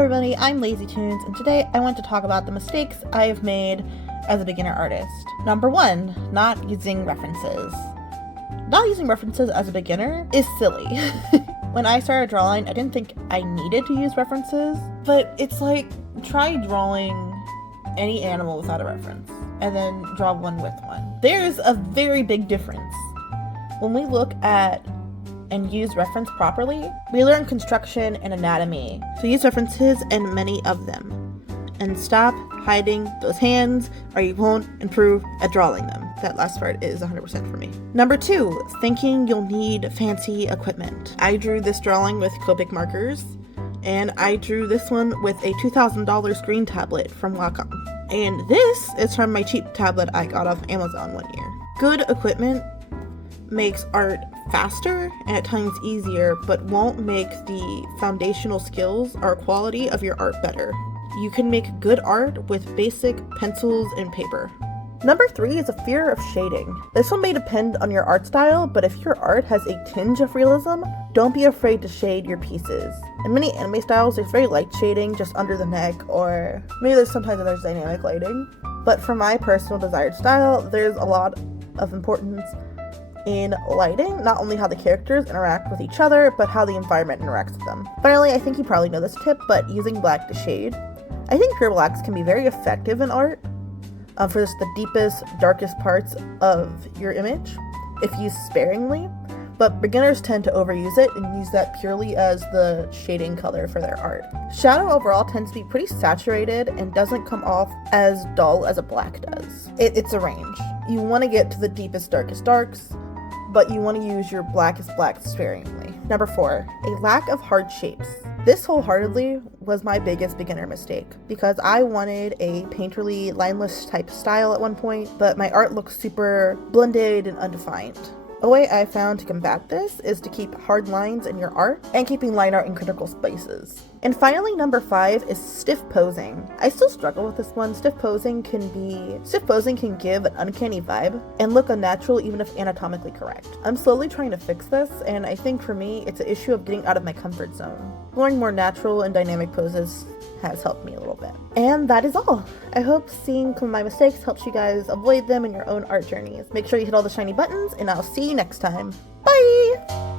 everybody, I'm Lazy Tunes, and today I want to talk about the mistakes I have made as a beginner artist. Number 1, not using references. Not using references as a beginner is silly. When I started drawing, I didn't think I needed to use references, but it's like, try drawing any animal without a reference, and then draw one with one. There's a very big difference. When we look at and use reference properly, we learn construction and anatomy. So use references and many of them. And stop hiding those hands or you won't improve at drawing them. That last part is 100% for me. Number 2, thinking you'll need fancy equipment. I drew this drawing with Copic markers, and I drew this one with a $2,000 screen tablet from Wacom. And this is from my cheap tablet I got off Amazon one year. Good equipment makes art faster and at times easier, but won't make the foundational skills or quality of your art better. You can make good art with basic pencils and paper. Number 3 is a fear of shading. This one may depend on your art style, but if your art has a tinge of realism, don't be afraid to shade your pieces. In many anime styles, there's very light shading just under the neck, or maybe there's dynamic lighting. But for my personal desired style, there's a lot of importance in lighting, not only how the characters interact with each other, but how the environment interacts with them. Finally, I think you probably know this tip, but using black to shade. I think pure blacks can be very effective in art for just the deepest, darkest parts of your image, if used sparingly, but beginners tend to overuse it and use that purely as the shading color for their art. Shadow overall tends to be pretty saturated and doesn't come off as dull as a black does. It's a range. You want to get to the deepest, darkest darks, but you want to use your blackest blacks sparingly. Number 4, a lack of hard shapes. This wholeheartedly was my biggest beginner mistake because I wanted a painterly, lineless type style at one point, but my art looks super blended and undefined. A way I found to combat this is to keep hard lines in your art and keeping line art in critical spaces. And finally, number 5 is stiff posing. I still struggle with this one. Stiff posing can give an uncanny vibe and look unnatural even if anatomically correct. I'm slowly trying to fix this, and I think for me, it's an issue of getting out of my comfort zone. Exploring more natural and dynamic poses has helped me a little bit. And that is all. I hope seeing some of my mistakes helps you guys avoid them in your own art journeys. Make sure you hit all the shiny buttons, and I'll see you next time. Bye!